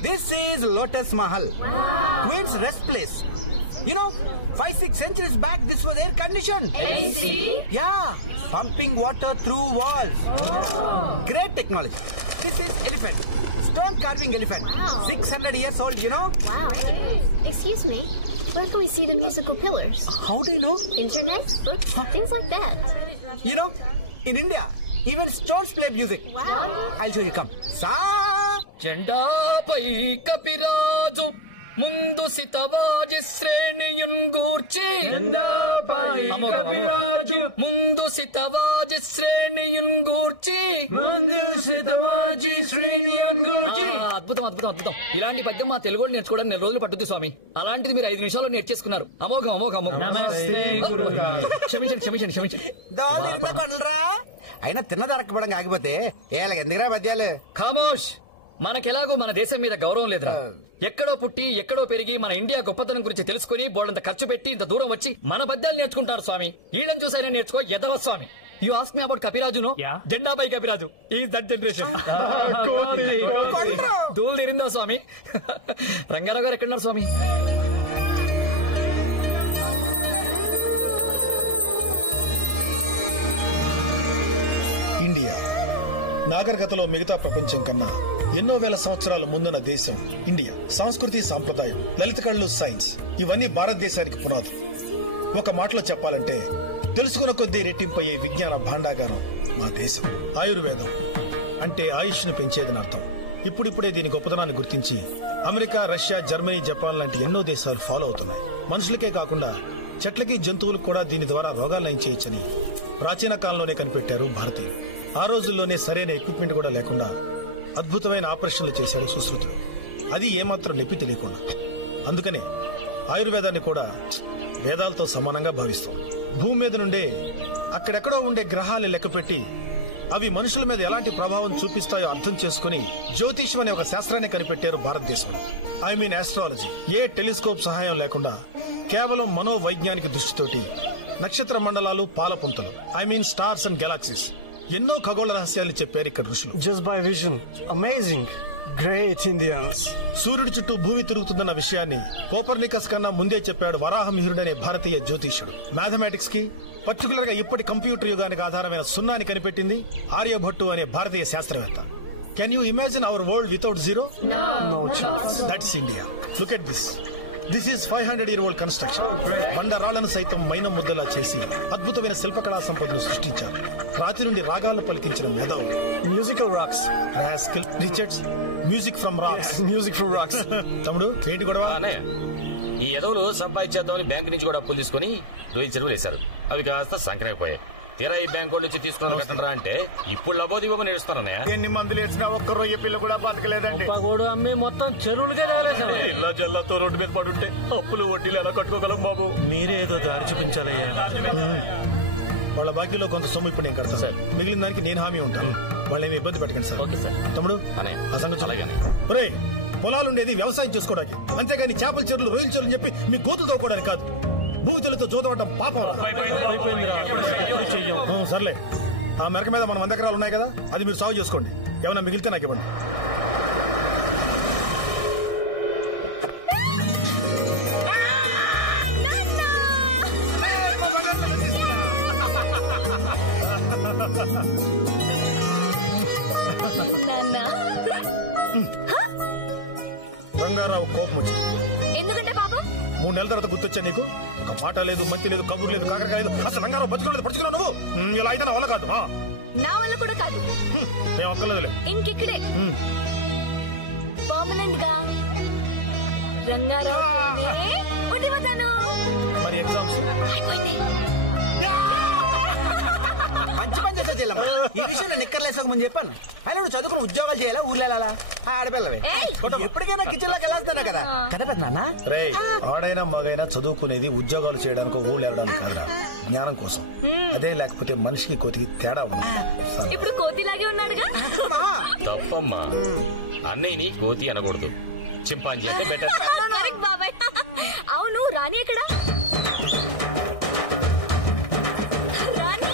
This is Lotus Mahal, Queen's rest place. You know, 5-6 centuries back, this was air conditioned. AC? Yeah, pumping water through walls. Great technology. This is elephant, stone carving elephant. Wow. 600 years old, you know. Wow. Excuse me, where can we see the musical pillars? How do you know? Internet, books, things like that. You know, in India, even stones play music. Wow. I'll show you. Come. Sa. జెండాపై కపిరాజు ముందు సితవాజి శ్రేణియున్ గూర్చి ముందు సితవాజి శ్రేణియున్ గూర్చి అద్భుతం అద్భుతం అద్భుతం. ఇలాంటి పద్యం మా తెలుగు నేర్చుకోవడానికి 4 రోజులు పట్టుద్ది స్వామి. అలాంటిది మీరు 5 నిమిషాల్లో నేర్చేసుకున్నారు. అమోఘం అమోఘం అమోఘం. క్షమించండి క్షమించండి క్షమించండి. అయినా తిన్నది అరకపోవడం ఆగిపోతే ఎందుకురా పద్యాలు? ఖామోష్. మనకెలాగో మన దేశం మీద గౌరవం లేదురా. ఎక్కడో పుట్టి ఎక్కడో పెరిగి మన ఇండియా గొప్పతనం గురించి తెలుసుకుని బోర్డంత ఖర్చు పెట్టి ఇంత దూరం వచ్చి మన పద్యాలు నేర్చుకుంటారు స్వామి. ఈడని చూసైనా నేర్చుకో ఎదవ స్వామి. యు ఆస్క్ మీ అబౌట్ కపిరాజును? జెండాపై కపిరాజు ఈజ్ దట్ జనరేషన్. దూలు తీరిందా స్వామి? రంగారావు గారు ఎక్కడున్నారు స్వామి? ఇండియా నాగరికతలో మిగతా ప్రపంచం కన్నా ఎన్నో వేల సంవత్సరాల ముందున్న దేశం ఇండియా. సంస్కృతి, సాంప్రదాయం, లలిత కళలు, సైన్స్ ఇవన్నీ భారతదేశానికి పునాదులు. ఒక మాటలో చెప్పాలంటే తెలుసుకున్న కొద్దీ రెట్టింపయ్యే విజ్ఞాన భాండాగారం మా దేశం. ఆయుర్వేదం అంటే ఆయుష్ను పెంచేదని అర్థం. ఇప్పుడిప్పుడే దీని గొప్పతనాన్ని గుర్తించి అమెరికా, రష్యా, జర్మనీ, జపాన్ లాంటి ఎన్నో దేశాలు ఫాలో అవుతున్నాయి. మనుషులకే కాకుండా చెట్లకి, జంతువులకు కూడా దీని ద్వారా రోగాలు నయం చేయొచ్చని ప్రాచీన కాలంలోనే కనిపెట్టారు భారతీయులు. ఆ రోజుల్లోనే సరైన ఎక్విప్మెంట్ కూడా లేకుండా అద్భుతమైన ఆపరేషన్లు చేశారు సుశ్రుతుడు. అది ఏమాత్రం నొప్పి తెలియకుండా. అందుకనే ఆయుర్వేదాన్ని కూడా వేదాలతో సమానంగా భావిస్తాం. భూమి మీద నుండే అక్కడెక్కడో ఉండే గ్రహాలను లెక్కపెట్టి అవి మనుషుల మీద ఎలాంటి ప్రభావం చూపిస్తాయో అర్థం చేసుకుని జ్యోతిషం అనే ఒక శాస్త్రాన్ని కనిపెట్టారు భారతదేశంలో. I mean astrology. ఏ టెలిస్కోప్ సహాయం లేకుండా కేవలం మనోవైజ్ఞానిక దృష్టితోటి నక్షత్ర మండలాలు, పాలపుంతలు, I mean stars and galaxies, ఎన్నో ఖగోళ రహస్యాలు చెప్పారు ఇక్కడ ఋషులు. Just by vision. Amazing. Great Indians. సూర్యుడి చుట్టూ భూమి తిరుగుతుందన్న విషయాన్ని కోపర్నికస్ కన్నా ముందే చెప్పాడు వరాహమిహిరుడనే భారతీయ జ్యోతిష్యుడు. మ్యాథమెటిక్స్ కి, పర్టికులర్ గా ఇప్పటి కంప్యూటర్ యుగానికి ఆధారమైన సున్నాని కనిపెట్టింది ఆర్యభట్టు అనే భారతీయ శాస్త్రవేత్త. Can you imagine our world without zero? No chance. That's India. Look at this. This is 500-year-old construction. బండరాళ్లను సైతం మైనం ముద్దలా చేసి అద్భుతమైన శిల్పకళా సంపదను సృష్టించారు. రాతి నుండి రాగాలను పలికించిన మేధావులు. Musical rocks. రాస్కిల్, Richards, music from rocks. Music from rocks. తమ్ముడు ఏంటి గొడవ? ఈ ఎదవులు సంపాదించేద్దామని బ్యాంకు నుంచి కూడా అప్పులు తీసుకుని రొయ్యి చెరువులు వేశారు. అవి కాస్త సంక్రమైపోయాయి. తీరా ఈ బ్యాంకు నుంచి తీసుకుని కట్టండి అంటే ఇప్పుడు లబోదిబోమని నేర్చుతారనే. ఎన్ని మందులు వేసినా ఒక్క రొయ్య పిల్ల కూడా బతకలేదండి. పగోడు అమ్మి మొత్తం చెరువులుగా ఇలా జల్లాతో రోడ్డు మీద పడుంటే అప్పులు వడ్డీలు ఎలా కట్టుకోగలం బాబు? మీరే ఏదో దారి చూపించాలయ్యా. వాళ్ళ బాకీలో కొంత సొమ్ము ఇప్పుడు నేను కడతాను సార్. మిగిలిన దానికి నేను హామీ ఉంటాను. వాళ్ళేమి ఇబ్బంది పెట్టకండి సార్. Okay sir. తమ్ముడు ఆ సంగతి అలాగని. ఒరే, పొలాలుండేది వ్యవసాయం చేసుకోవడానికి, అంతేగాని చేపల చెరువులు, రొయ్యల చెరువులు చెప్పి మీ గోతులు తోకోవడానికి కాదు. భూతులతో జోదవడం పాపం. సర్లే, ఆ మెరక మీద మన 100 ఎకరాలు ఉన్నాయి కదా, అది మీరు సాగు చేసుకోండి. ఏమైనా మిగిలితే నాకు ఇవ్వండి. రంగారావు కోపం వచ్చింది. ఎందుకంటే బాబు 3 నెలల తర్వాత గుర్తొచ్చా నీకు? ఒక మాట లేదు, మంచి లేదు, కబురు లేదు, కాకరకాయ లేదు. అసలు రంగారావు బతుకులేదు, పడుచుకున్నావు నువ్వు. ఇలా అయితే నా వల్ల కాదు. నా వల్ల కూడా కాదు. మేము ఒక్కలేదులే. ఇంకెక్కడే పర్మనెంట్ గా రంగారావు ఉండిపోతాను. మరి ఎగ్జామ్స్ అయిపోయింది. మంచి పని చేస్తా చెల్లమ్మ. ఈ విషయంలో నిక్కర్లేసాక ముందు చెప్పాను. ఆయన నువ్వు చదువుకుని ఉద్యోగాలు చేయాలా, ఊర్లో వెళ్ళాలా? ఆడపిల్లవే ఎప్పటికైనా కిచెన్ లోకి వెళ్ళాల్తానా కదా కదా పెద్ద నాన్న. రే, ఆడైనా మగైనా చదువుకునేది ఉద్యోగాలు చేయడానికి, ఊళ్ళు వెళ్ళడానికి కాదురా, జ్ఞానం కోసం. అదే లేకపోతే మనిషికి కోతికి తేడా ఉంది. ఇప్పుడు కోతిలాగే ఉన్నాడుగా. తప్పమ్మా, అన్నయ్యని కోతి అనకూడదు, చింపాంజీ అంటే బెటర్. బాబాయ్. అవును, రాణి ఎక్కడా? రాణి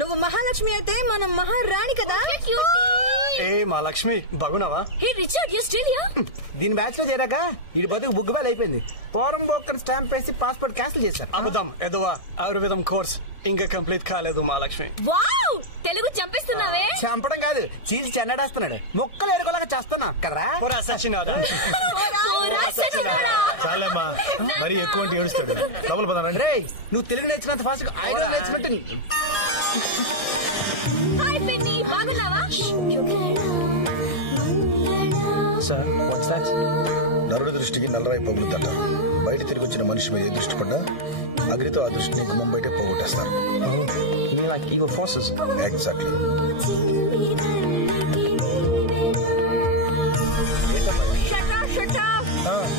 నువ్వు మహాలక్ష్మి అయితే మనం మహారాణి కదా. ఏ మా లక్ష్మి బాగున్నావా? Hey Richard, you still here? దీని బ్యాచ్ లో చేరాక ఈ బతుకు బుగ్గుబాల్ అయిపోయింది. ఫారం బోక్కర్ స్టాంప్ వేసి పాస్పోర్ట్ క్యాన్సిల్ చేశారు. అబద్ధం ఎదువా ఆయుర్వేదం కోర్స్ ఇంకా కంప్లీట్ కాలేదు మా లక్ష్మి. వావ్, తెలుగు చంపేస్తున్నావే. చంపడం కాదు, చీసి చెన్నడేస్తున్నాడు. ముక్కలు ఎరుకోలాగా చేస్తున్నా కదరా. చాలమ్మా, మరి ఎక్కువ ఏడుస్తాడు. లోపల పదానండి. రే, నువ్వు తెలుగు నేర్చినంత ఫాస్ట్ గా ఆయన నేర్చినట్టు. హాయ్ పిన్ని, బాగున్నావా? Sir, what's that? నరుడి దృష్టికి నల్లరాయి పగులుతుంట. బయట తిరిగి వచ్చిన మనిషి మీద ఏ దృష్టి పడ్డా అగ్నితో ఆ దృష్టిని గుమ్మం బయటే పోగొట్టేస్తారు. ఎగ్జాక్ట్లీ.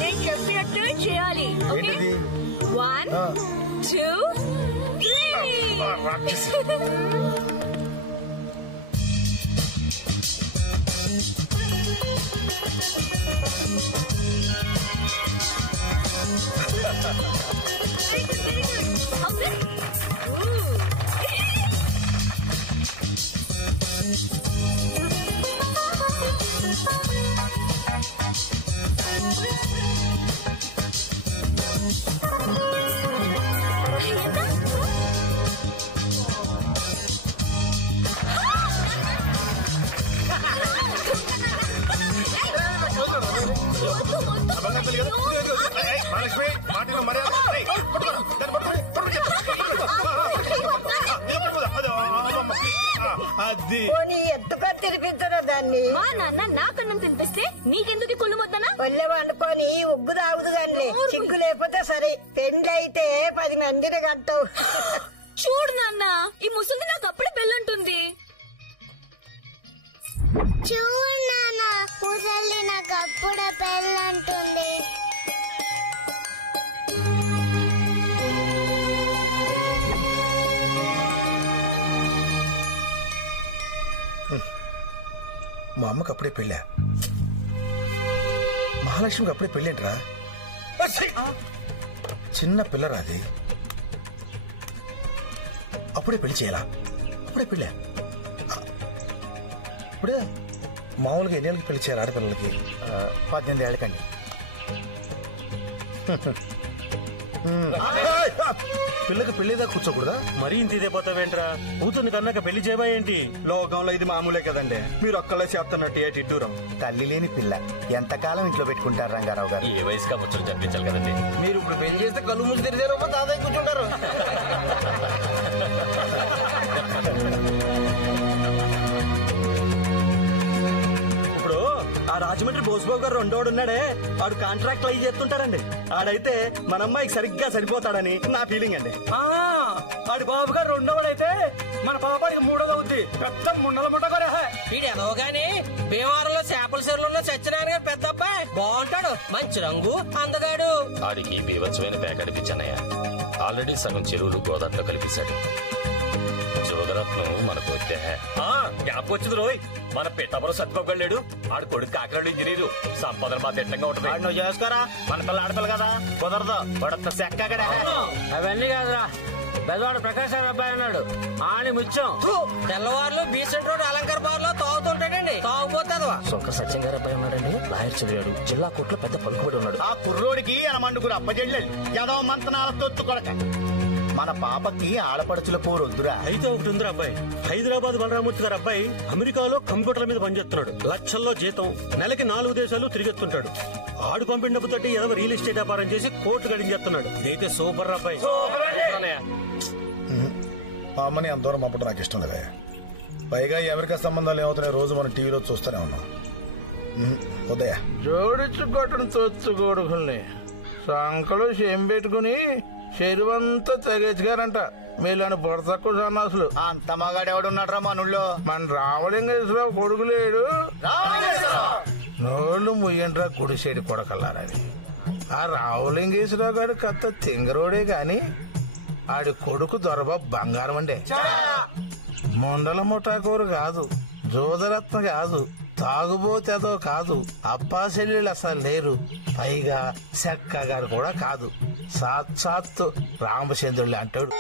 నేను చెప్పినట్టు చేయాలి. ఓకే, 1 2 3. ఎత్తుగా తినిపించరా దాన్ని? మా నాన్న నాకన్నం తినిపిస్తే నీకెందుకు కుళ్ళు మొద్దనా? ఒళ్ళె వండుకొని ఉగ్గు తాగుదు గాని చిగ్గు లేకపోతే సరే. పెండ్లి అయితే 10 మందిని కట్టవు. చూడు నాన్న, ఈ ముసలి నాకు అప్పుడే పెళ్ళంటుంది. చూడు నాన్న, ముసలి నాకు అప్పుడే పెళ్ళంటుంది. మా అమ్మకి అప్పుడే పెళ్ళా, మహాలక్ష్మికి అప్పుడే పెళ్ళేంట్రా? చిన్న పిల్లరాది, అప్పుడే పెళ్లి చేయాలా? అప్పుడే పెళ్ళా? ఇప్పుడే మామూలుగా ఎన్నేళ్ళకి పెళ్లి చేయాలి ఆడపిల్లలకి? 18 ఏళ్ళకండి. పిల్లకి పెళ్లిదా కూర్చోకూడదా? మరీ ఇంత ఇదైపోతావేంట్రా? కూతుర్ని కన్నాక పెళ్లి చేయబా ఏంటి? లోకంలో ఇది మామూలే కదండి. మీరు ఒక్కలే చేస్తున్నట్టు ఏ ఇడ్డూరం. తల్లి లేని పిల్ల ఎంతకాలం ఇంట్లో పెట్టుకుంటారు రంగారావు గారు? ఏ వయసుగా ముచ్చట జరిపించాలి కదండి. మీరు ఇప్పుడు పెళ్లి చేస్తే కళ్ళు మూసి తెరిచారు, దాదాపు కూర్చుంటారు. ఇప్పుడు ఆ రాజమండ్రి బోస్బాబు గారు రెండోడు ఉన్నాడే, ఆడు కాంట్రాక్ట్ అయ్యి చేస్తుంటాడండి. ఆడైతే మన అమ్మాయికి సరిగ్గా సరిపోతాడని నా ఫీలింగ్ అండి. ఆడి బాబు గారు రెండోడైతే మన పాపాడికి మూడోది అవుద్ది. పెద్ద ముండల ముట్ట కూడా వీడేదో గాని భీమవరంలో చేపల చెరువులో సత్యనారాయణ గారు పెద్ద అబ్బాయి బాగుంటాడు, మంచి రంగు, అందగాడు. ఆడికి బీభత్సమైన పేకడిపించానయ్య. ఆల్రెడీ సగం చెరువులు గోదాట్లో కలిపేశాడు. జోదరత్నం మనకు వస్తే గ్యాప్ వచ్చింది రోయ్. మన పిట్టబరు సత్యబాబు లేడు, ఆడు కొడుకు కాకినాడు ఇంజనీరు. సంపదలు మా తిట్టంగా ఉంటుంది. నువ్వు చేసుకోరా, మన పిల్ల ఆడపిల్ల కదా, కుదరదు. వాడంత సెక్కడే. అవన్నీ కాదురా, పెద్దవాడు ప్రకాశ్ అబ్బాయి అన్నాడు, ఆని ముత్యం. తెల్లవారులు బీసెంట్ రోడ్ అలంకార బార్ లో తాగుతుంటాడండి, తాగుపోతావా? శంకర్ సత్యం గారు అబ్బాయి ఉన్నాడండి, లాయర్ చదివాడు, జిల్లా కోర్టులో పెద్ద పలుకుబడి ఉన్నాడు. ఆ కుర్రోడికి అనమండుగురు అప్పచెల్లెలు ఏదో మంతనాల తొత్తు కొడక. మన పాపకి ఆడపడుచుల పోరు వద్దురా. అయితే ఒకటి ఉందిరా అబ్బాయి, హైదరాబాద్ బలరామూర్తి గారు అబ్బాయి అమెరికాలో కంప్యూటర్ల మీద పనిచేస్తున్నాడు. లక్షల్లో జీతం, నెలకి 4 దేశాలు తిరిగెత్తుంటాడు. ఆడు పంపిన డబ్బుతోటి ఏదో రియల్ ఎస్టేట్ వ్యాపారం చేసి కోర్టు గడించేస్తున్నాడు. అయితే సూపర్ అబ్బాయి. ఆ అమ్మని అంత దూరం పంపడం నాకు ఇష్టం లేదే. పైగా ఈ అమెరికా సంబంధాలు ఏమవుతున్నాయి రోజు మనం టీవీలో చూస్తూనే ఉన్నాం. ఉదయ జోడించుకోవటం తొచ్చు కొడుకుల్ని సంకలు చేం పెట్టుకుని చెరువంతా తెగేసుగారంట. మీలని బుడ తక్కువ సన్నాసులు. అంత మగాడెవడున్నాడు రా మనూళ్ళో? మన రామలింగేశ్వరరావు కొడుకు లేడు. నోళ్లు ముయ్యండ్రా కుడిసేడు కొడకల్లారని. ఆ రామలింగేశ్వరరావు గారి కత్త తింగరోడే గాని ఆడి కొడుకు దొరబాబు బంగారం అండే. మొండల ముఠాకూరు కాదు, జోదరత్న కాదు, తాగుబోతేదో కాదు, అప్పాసెల్లుళ్ళు అసలు లేరు. పైగా చెక్క గారు కూడా కాదు, సాక్షాత్తు రామచంద్రుళ్ళు అంటాడు.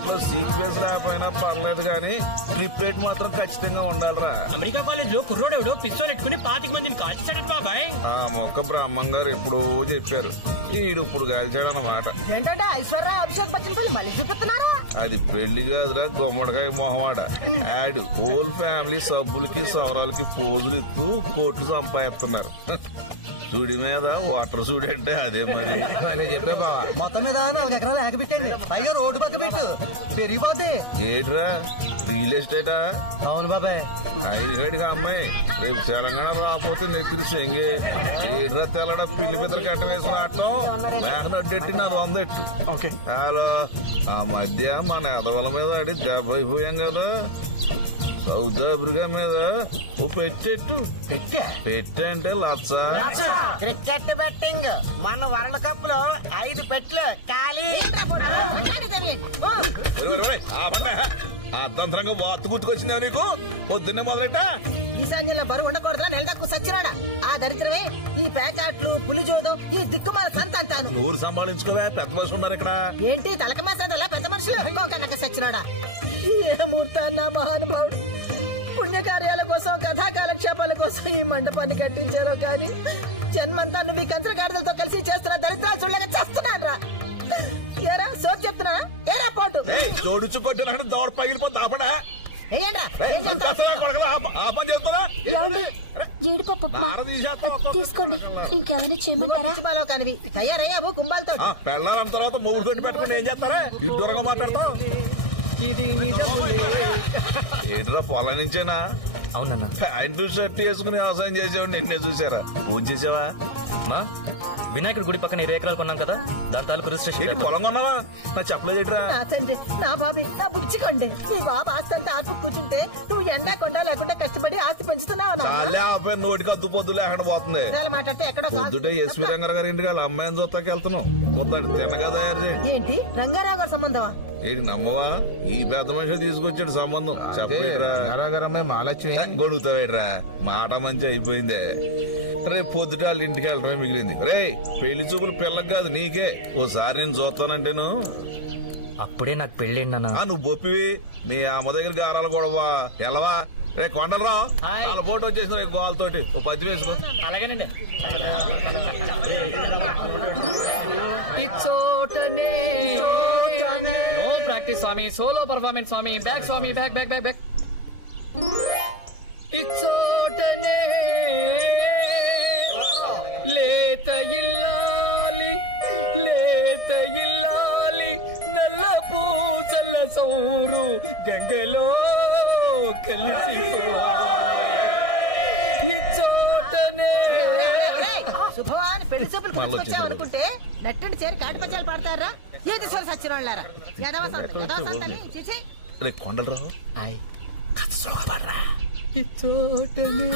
ఫ్లాట్ లో సీక్వెన్స్ రాకపోయినా పర్లేదు కానీ ట్రిప్ రేట్ మాత్రం ఖచ్చితంగా ఉండాలిరా. అమెరికా కాలేజ్ లో కుర్రోడెవడో పిస్తోల్ ఎట్టుకుని 25 మందిని కాల్చాడు బాబాయ్. ఆ మొక్క బ్రహ్మం గారు ఎప్పుడో చెప్పారు, ఈడు ఇప్పుడు కాల్చాడు అన్నమాట. ఏంటంటే ఐశ్వర్య అభిషేక్ బచ్చన్ పెళ్లి మళ్ళీ చూపిస్తున్నారా? అది పెళ్లి కాదురా, గుమ్మడికాయ మొహమాట. యాడ్ హోల్ ఫ్యామిలీ సబ్బులకి సవరాలకి పోజులు ఇస్తూ కోట్లు సంపాదిస్తున్నారు. సుడి మీద వాటర్ సూడి అంటే అదే మరి చెప్పే బావా, మొత్తం మీద 4 ఎకరాలు ఎగబెట్టండి, పైగా రోడ్డు పక్క పెట్టు, పెరిగిపోతే. ఏంట్రా రియల్ ఎస్టేటా? అవును బాబాయ్. ఐదుగడికి అమ్మాయి రేపు తెలంగాణ రాకపోతే నెత్తిరి సెంగే. ఏడ్రా తెల్లడ పిల్లి పిద్దలు కట్ట వేసిన ఆటం మేకనడ్డెట్టి నా 100 ఎట్టు. ఓకే. హలో, ఆ మధ్య మన ఎదవల మీద అడి దెబ్బ అయిపోయాం కదా. సౌత్ ఆఫ్రికా మీద ఓ పెట్టెట్టు. పెట్టంటే లచ్చ. క్రికెట్ బెట్టింగ్ మన వరల్డ్ కప్ లో 5 పెట్లు ఖాళీ. అర్థంతరంగా వార్త గుర్తుకొచ్చిందా నీకు? పొద్దున్నే మొదలెట్టా ఈశాన్యంలో బరువు ఉండకూడదా? నెలదక్కు సచ్చినాడా ఆ దరిద్రమే. ఈ పేకాట్లు పులిజోదం ఈ దిక్కుమాల సంతాను. నూరు సంభాళించుకోవా, పెద్ద మనుషులు ఉన్నారు ఇక్కడ. ఏంటి తలక మేసలా పెద్ద మనుషులు ఇంకొక సచ్చినాడా? ఏ మూర్తాన్న మహానుభావుడు పుణ్యకార్యాల కోసం కథా కాలక్షేపాల కోసం ఈ మండపాన్ని కట్టించారో గాని జన్మంతా నువ్వు ఈ కంచరగాడిదలతో కలిసి చేస్తున్న దరిద్రాలు చూడలేక చేస్తున్నారా? ఏరా సోక్ చెప్తున్నా? ఏరా పోటు జోడుచు కొట్టిన దౌడ పగిలిపోతే ఆపడా. తయారయ్యావు కుంభాలతో. పెళ్ళాలన్న తర్వాత మూడు పెట్టి పెట్టుకుని ఏం చేస్తారా? దూరంగా మాట్లాడతావు. ఏంట్రా పొలం నుంచేనా? అవునన్నా. ప్యాంటు షర్ట్ వేసుకుని వ్యవసాయం చేసేవాడిని ఎన్నే చూసారా? ఫోన్ చేసావా? మా వినాయకుడి గుడి పక్కన 20 ఎకరాలు కొన్నాం కదా, దాని తాలూకు రిజిస్ట్రేషన్. పొలం కొన్నావా? నా చెప్పలేదురా. నా తండ్రి నా బాబు నా బుచ్చికోండి. నీ బాబు ఆస్తి అంతా ఆకు కూర్చుంటే నువ్వు ఎండా కొండ లేకుండా కష్టపడి ఆస్తి పెంచుతున్నావు. చాలే ఆపై నోటికి అద్దు పొద్దు లేకుండా పోతుంది. మాట్లాడితే ఎక్కడో పొద్దుటే ఎస్వి రంగారావు ఇంటికి వాళ్ళ అమ్మాయిని చూస్తాకి వెళ్తున్నాం. మొత్తం తిన్నగా తయారు చేయండి. ఏంటి రంగారావు గారి సంబంధమా? ఏంటి నమ్మవా? ఈ పెద్ద మనిషి తీసుకొచ్చాడు సంబంధం. చెప్పరాగారమ్మాయి మాలక్ష్మి గొడుగుతావేట్రా. మాట మంచి అయిపోయిందే. రేపు పొద్దుట వాళ్ళ ఇంటికి వెళ్ళడమే మిగిలింది. రే పెళ్లి చూపులు పిల్లకి కాదు నీకే. ఓసారి నేను చూస్తానంటేను. అప్పుడే నాకు పెళ్ళేంటన్నా. నువ్వు బొప్పివి, నీ అమ్మ దగ్గర గారాలు కూడా ఎలవా. రే కొండలరావు వాళ్ళ ఫోటో వచ్చేసిన గోళ్ళతోటి ఓ 10 వేసుకో. అలాగేనండి. నో ప్రాక్టీస్ స్వామి, సోలో పర్ఫార్మెన్స్ స్వామి. బ్యాక్ స్వామి, బ్యాక్ బ్యాక్ బ్యాక్ బ్యాక్. ఇచ్చోటనే లేత ఇల్లాలి, లేత ఇల్లాలి, నల్ల పూసల సౌరు గంగలో శుభవాన్ని పెళ్లి చూపులు తీసుకొచ్చావు అనుకుంటే నట్టండి చేరి కాటిపచ్చాలు పాడతారా? ఏది సోలు సచ్చిన వాళ్ళారా? యదవసంతని చూసి కొండలరావు చోటనే